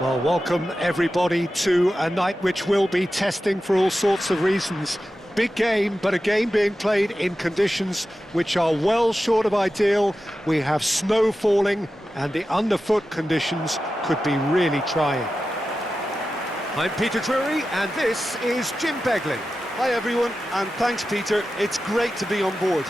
Well, welcome everybody to a night which will be testing for all sorts of reasons. Big game, but a game being played in conditions which are well short of ideal. We have snow falling and the underfoot conditions could be really trying. I'm Peter Drury and this is Jim Begling. Hi everyone, and thanks Peter, it's great to be on board.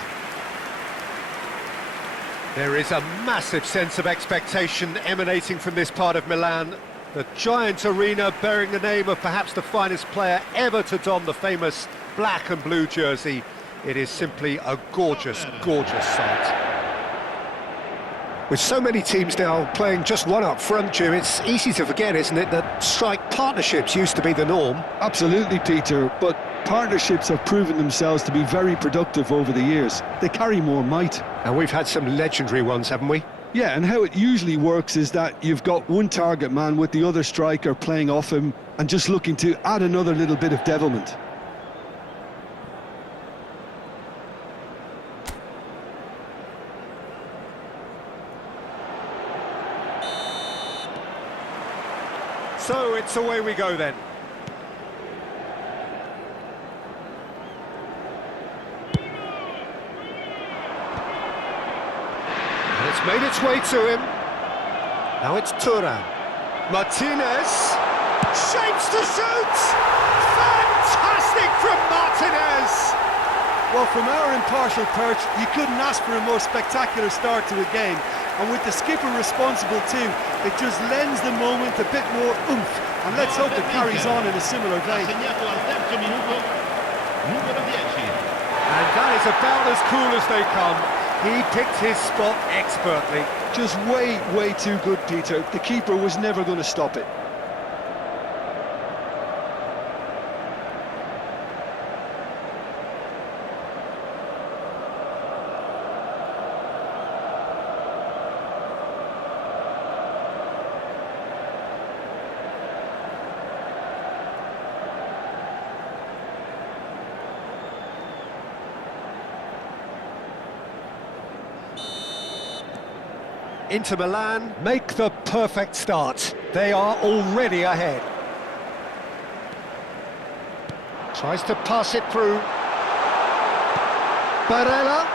There is a massive sense of expectation emanating from this part of Milan. The giant arena bearing the name of perhaps the finest player ever to don the famous black and blue jersey. It is simply a gorgeous, gorgeous sight. With so many teams now playing just one up front, Jim, it's easy to forget, isn't it, that strike partnerships used to be the norm? Absolutely, Peter, but partnerships have proven themselves to be very productive over the years. They carry more might. And we've had some legendary ones, haven't we? Yeah, and how it usually works is that you've got one target man with the other striker playing off him and just looking to add another little bit of devilment. So it's away we go then. And it's made its way to him. Now it's Turan. Martinez shapes to shoot! Fantastic from Martinez! Well, from our impartial perch, you couldn't ask for a more spectacular start to a game. And with the skipper responsible too, it just lends the moment a bit more oomph. And let's hope it carries on in a similar vein. And that is about as cool as they come. He picked his spot expertly. Just way too good, Peter. The keeper was never going to stop it. Inter Milan make the perfect start. They are already ahead. Tries to pass it through. Barella.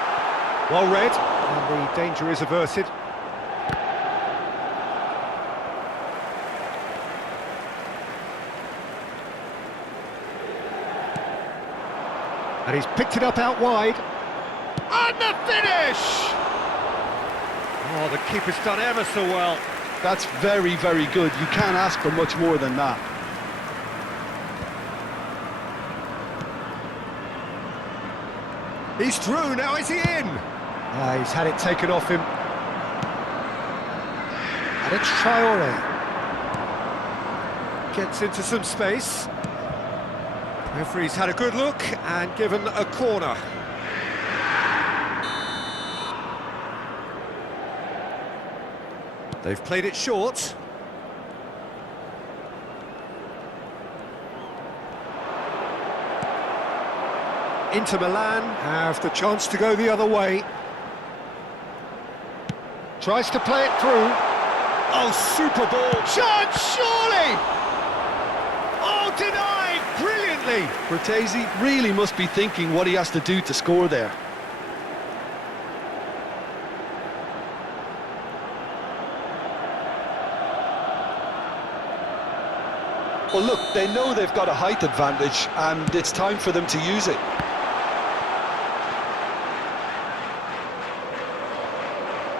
Well read. And the danger is averted. And he's picked it up out wide. And the finish! Oh, the keeper's done ever so well. That's very good. You can't ask for much more than that. He's through, now is he in? He's had it taken off him. And it's Traore. Gets into some space. Referee's had a good look and given a corner. They've played it short. Inter Milan have the chance to go the other way. Tries to play it through. Oh, super ball. Chance, surely! Oh, denied brilliantly. Cortese really must be thinking what he has to do to score there. Well, look, they know they've got a height advantage, and it's time for them to use it.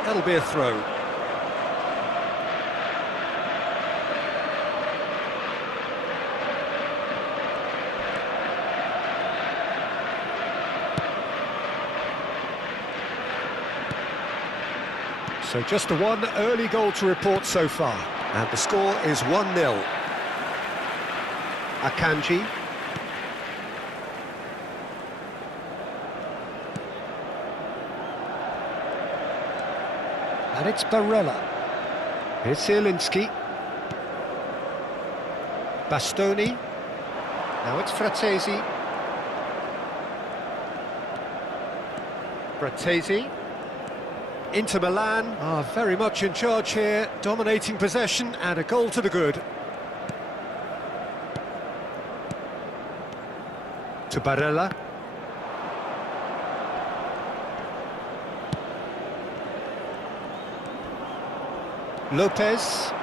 That'll be a throw. So just the one early goal to report so far, and the score is 1-0. Akanji. And it's Barella. Here's Zielinski. Bastoni. Now it's Fratesi. Fratesi. Inter Milan are very much in charge here, dominating possession and a goal to the good. To Barella. Lopez.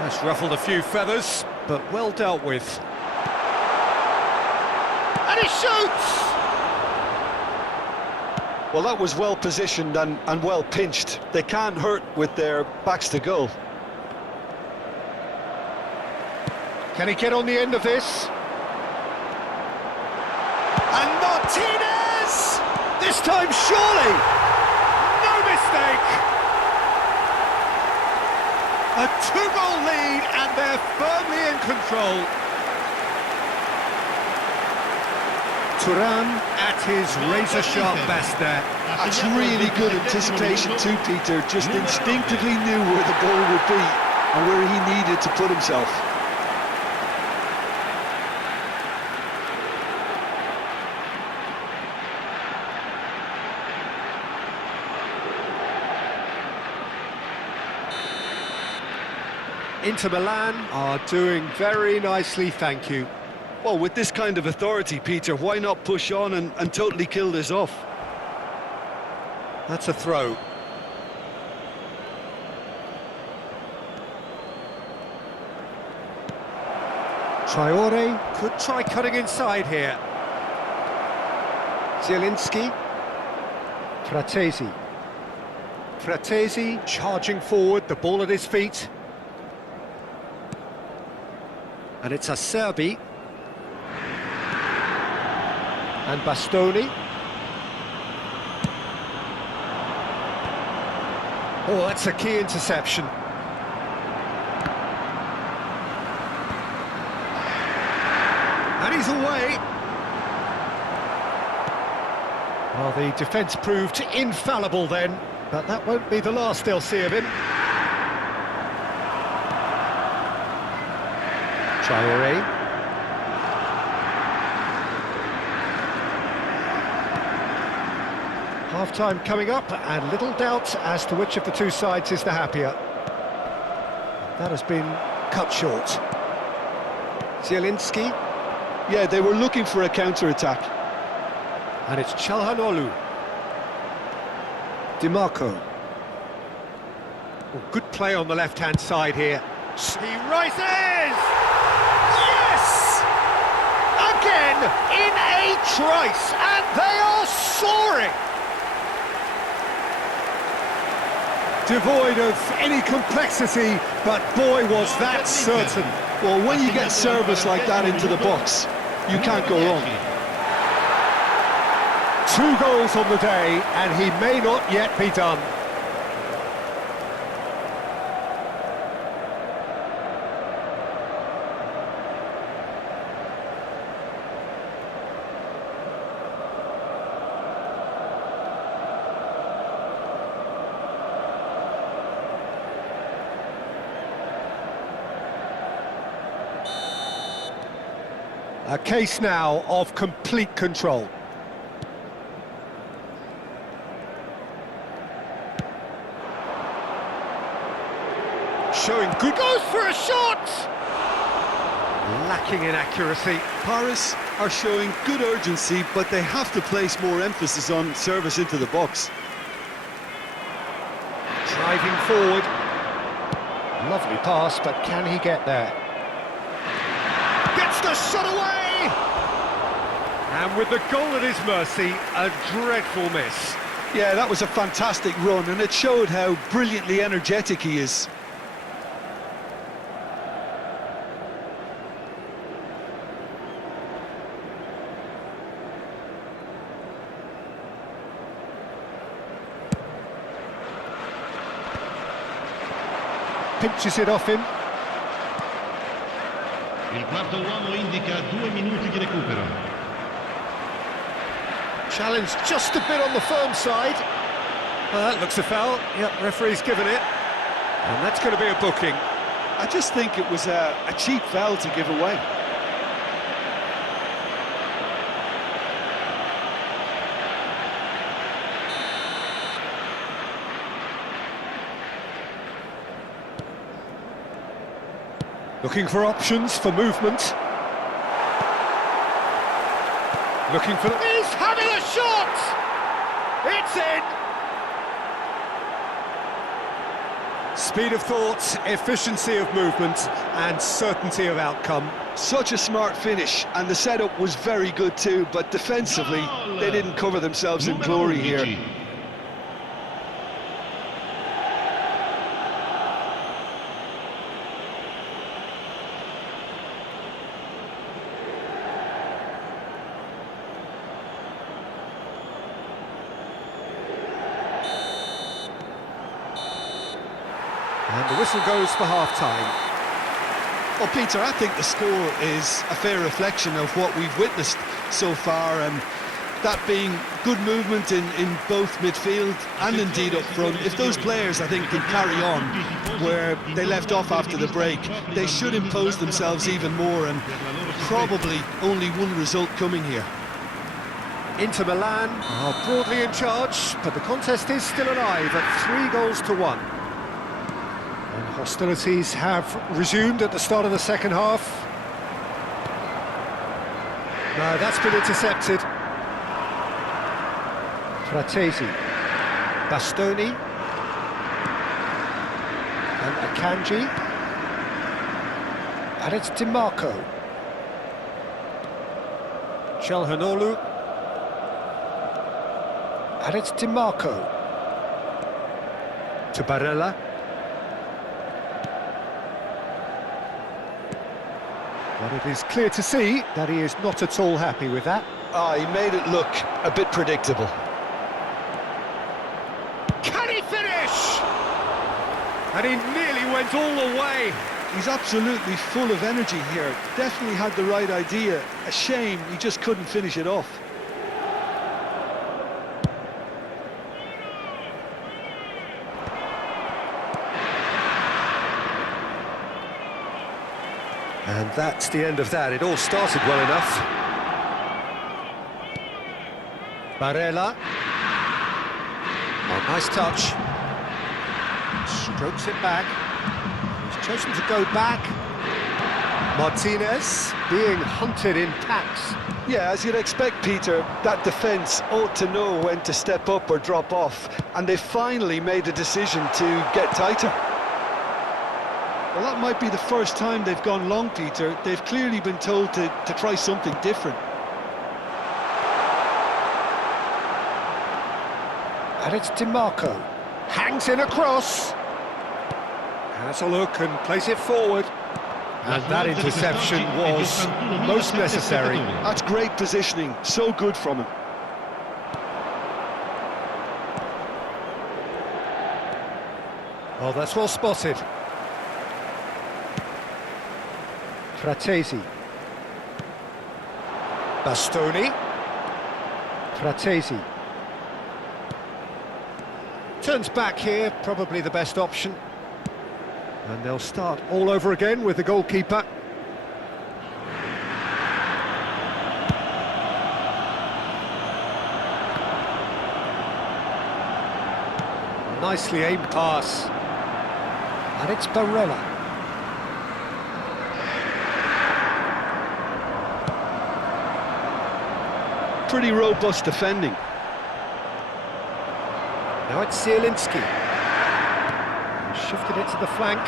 That's ruffled a few feathers, but well dealt with. And he shoots! Well, that was well positioned and well pinched. They can't hurt with their backs to goal. Can he get on the end of this? And Martinez! This time, surely! No mistake! A two-goal lead, and they're firmly in control. Turan at his razor-sharp best there. That's really good anticipation too, Peter. Just instinctively knew where the ball would be and where he needed to put himself. Inter Milan are doing very nicely, thank you. Well, with this kind of authority, Peter, why not push on and totally kill this off? That's a throw. Traore could try cutting inside here. Zielinski. Fratesi. Fratesi charging forward, the ball at his feet. And it's Acerbi. And Bastoni. Oh, that's a key interception. And he's away. Well, the defence proved infallible then, but that won't be the last they'll see of him. Traore. Half-time coming up, and little doubt as to which of the two sides is the happier. That has been cut short. Zielinski. Yeah, they were looking for a counter-attack. And it's Çalhanoğlu. DiMarco. Oh, good play on the left-hand side here. He rises! Yes! Again, in a trice, and they are soaring! Devoid of any complexity, but boy was that certain. Well, when you get service like that into the box, you can't go wrong. 2 goals on the day, and he may not yet be done. A case now of complete control. Showing good, goes for a shot! Lacking in accuracy. Paris are showing good urgency, but they have to place more emphasis on service into the box. Driving forward. Lovely pass, but can he get there? Gets the shot away! And with the goal at his mercy, a dreadful miss. Yeah, that was a fantastic run, and it showed how brilliantly energetic he is. Pinches it off him. Il quarto uomo indica 2 minuti di recupero. Challenge just a bit on the firm side. That looks a foul. Yep, referee's given it. And that's going to be a booking. I just think it was a cheap foul to give away. Looking for options for movement. Looking for... He's having a shot! It's in! Speed of thought, efficiency of movement, and certainty of outcome. Such a smart finish, and the setup was very good too, but defensively, they didn't cover themselves in glory here. And the whistle goes for half-time. Well, Peter, I think the score is a fair reflection of what we've witnessed so far, and that being good movement in both midfield and indeed up front. If those players, I think, can carry on where they left off after the break, they should impose themselves even more, and probably only one result coming here. Inter Milan are broadly in charge, but the contest is still alive at 3-1. And hostilities have resumed at the start of the second half. No, that's been intercepted. Fratesi, Bastoni, and Akanji, and it's DiMarco. Chelhanoglu, and it's DiMarco. To Barella. But it is clear to see that he is not at all happy with that. He made it look a bit predictable. Can he finish? And he nearly went all the way. He's absolutely full of energy here. Definitely had the right idea. A shame he just couldn't finish it off. And that's the end of that. It all started well enough. Barella. Oh, nice touch. Strokes it back. He's chosen to go back. Martinez being hunted in packs. Yeah, as you'd expect, Peter, that defence ought to know when to step up or drop off, and they finally made a decision to get tighter. Well, that might be the first time they've gone long, Peter. They've clearly been told to try something different. And it's DiMarco. Hangs in across. Has a look and plays it forward. And that interception was most necessary. That's great positioning. So good from him. Oh, that's well spotted. Fratesi. Bastoni. Fratesi. Turns back here, probably the best option. And they'll start all over again with the goalkeeper. Nicely aimed pass. And it's Barella. Pretty robust defending. Now it's Zielinski. Shifted it to the flank.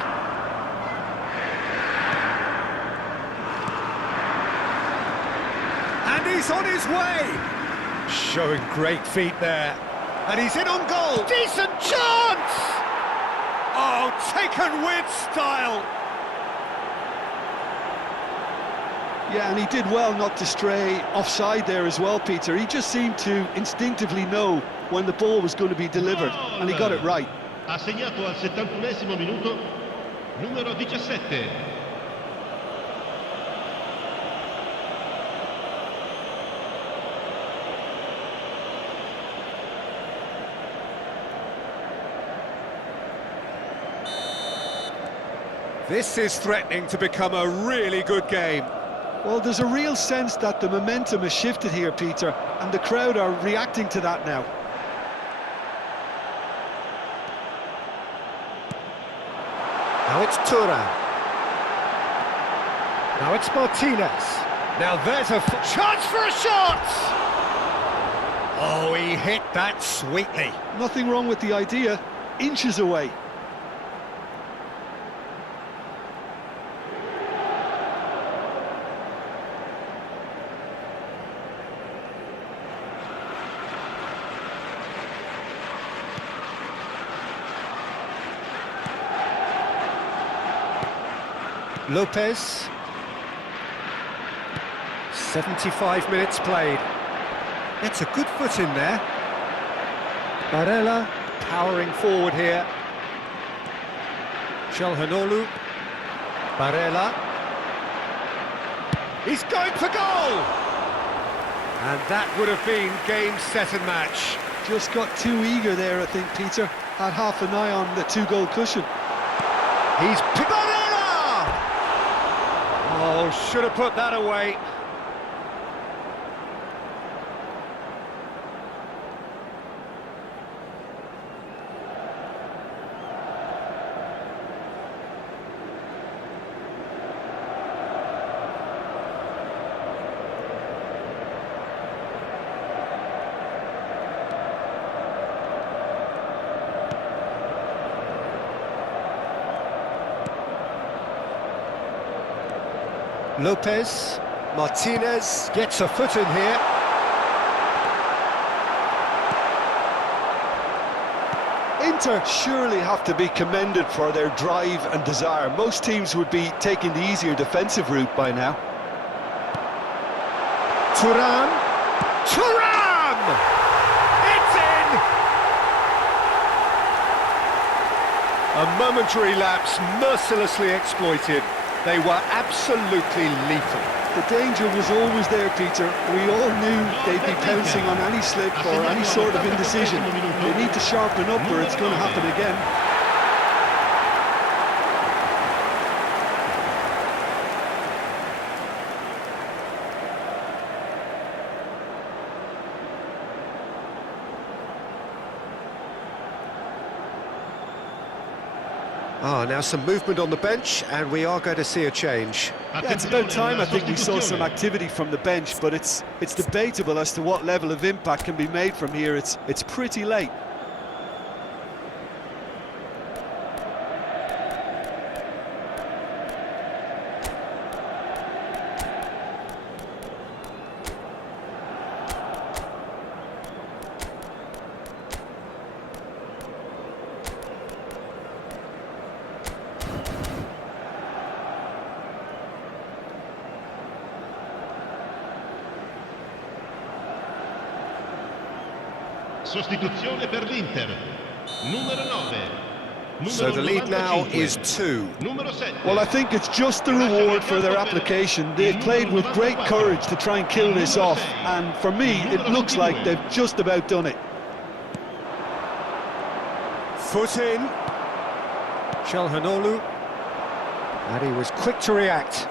And he's on his way! Showing great feet there. And he's in on goal! Decent chance! Oh, taken with style! Yeah, and he did well not to stray offside there as well, Peter. He just seemed to instinctively know when the ball was going to be delivered, and he got it right. Ha segnato al 71esimo minuto, numero 17. This is threatening to become a really good game. Well, there's a real sense that the momentum has shifted here, Peter, and the crowd are reacting to that now. Now it's Thuram. Now it's Martinez. Now there's a chance for a shot! Oh, he hit that sweetly. Nothing wrong with the idea, inches away. Lopez. 75 minutes played. It's a good foot in there. Barella powering forward here. Calhanoglu. Barella. He's going for goal! And that would have been game, set and match. Just got too eager there, I think, Peter. Had half an eye on the two-goal cushion. He's picked... Barella! Oh, should have put that away. Lopez, Martinez gets a foot in here. Inter surely have to be commended for their drive and desire. Most teams would be taking the easier defensive route by now. Thuram! Thuram! It's in! A momentary lapse mercilessly exploited. They were absolutely lethal. The danger was always there, Peter. We all knew they'd be pouncing on any slip or any sort of indecision. They need to sharpen up or it's going to happen again. Now some movement on the bench, and we are going to see a change. Yeah, it's about time I think we saw some activity from the bench, but it's debatable as to what level of impact can be made from here. It's pretty late. Sostituzione per l'Inter. Numero 9. So the lead now is 2. Numero 7. Well, I think it's just the reward for their application. They've played with great courage to try and kill this off, and for me, it looks like they've just about done it. Foot in. Calhanoglu. And he was quick to react.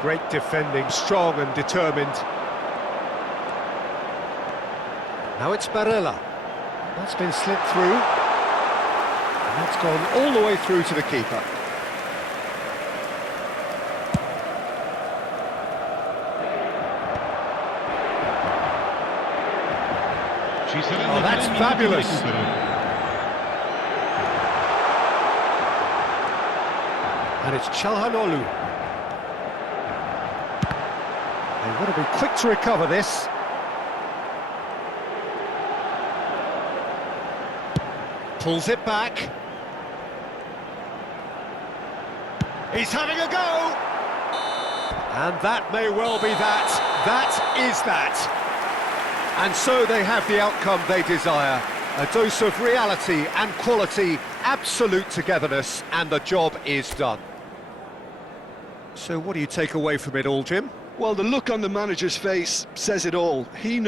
Great defending, strong and determined. Now it's Barella. That's been slipped through. And that's gone all the way through to the keeper. Oh, that's fabulous. And it's Calhanoglu. They want to be quick to recover this. Pulls it back. He's having a go! And that may well be that. That is that. And so they have the outcome they desire. A dose of reality and quality, absolute togetherness, and the job is done. So what do you take away from it all, Jim? Well, the look on the manager's face says it all. He knows